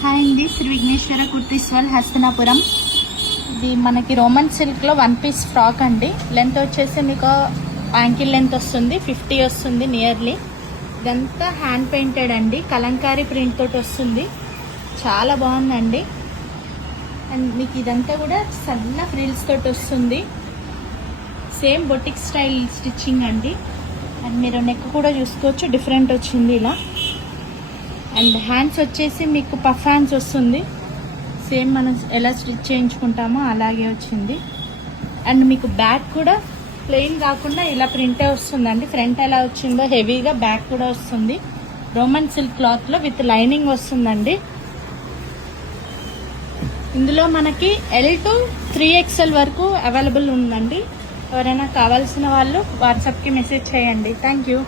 Hi అండి, Shri Vighneshwara kurtis wall Hastinapuram. ఇది మనకి రోమన్ సిల్క్లో 1 పీస్ ఫ్రాక్ అండి. లెంత్ వచ్చేసి మీకు యాంకిల్ లెంత్ వస్తుంది, 50 వస్తుంది నియర్లీ. ఇదంతా హ్యాండ్ పెయింటెడ్ అండి, కలంకారీ ప్రింట్ తోటి వస్తుంది. చాలా బాగుందండి. అండ్ మీకు ఇదంతా కూడా సన్న ఫ్రిల్స్ తోటి వస్తుంది. సేమ్ బొటిక్ స్టైల్ స్టిచ్చింగ్ అండి. అండ్ మీరు నెక్ కూడా చూసుకోవచ్చు, డిఫరెంట్ వచ్చింది ఇలా. అండ్ హ్యాండ్స్ వచ్చేసి మీకు పఫ్ హ్యాండ్స్ వస్తుంది, సేమ్ మనం ఎలా స్టిచ్ చేయించుకుంటామో అలాగే వచ్చింది. అండ్ మీకు బ్యాక్ కూడా ప్లెయిన్ కాకుండా ఇలా ప్రింటే వస్తుందండి. ఫ్రంట్ ఎలా వచ్చిందో హెవీగా బ్యాక్ కూడా వస్తుంది. రోమన్ సిల్క్ క్లాత్లో విత్ లైనింగ్ వస్తుందండి. ఇందులో మనకి L to 3XL వరకు అవైలబుల్ ఉందండి. ఎవరైనా కావాల్సిన వాళ్ళు వాట్సాప్కి మెసేజ్ చేయండి. Thank you.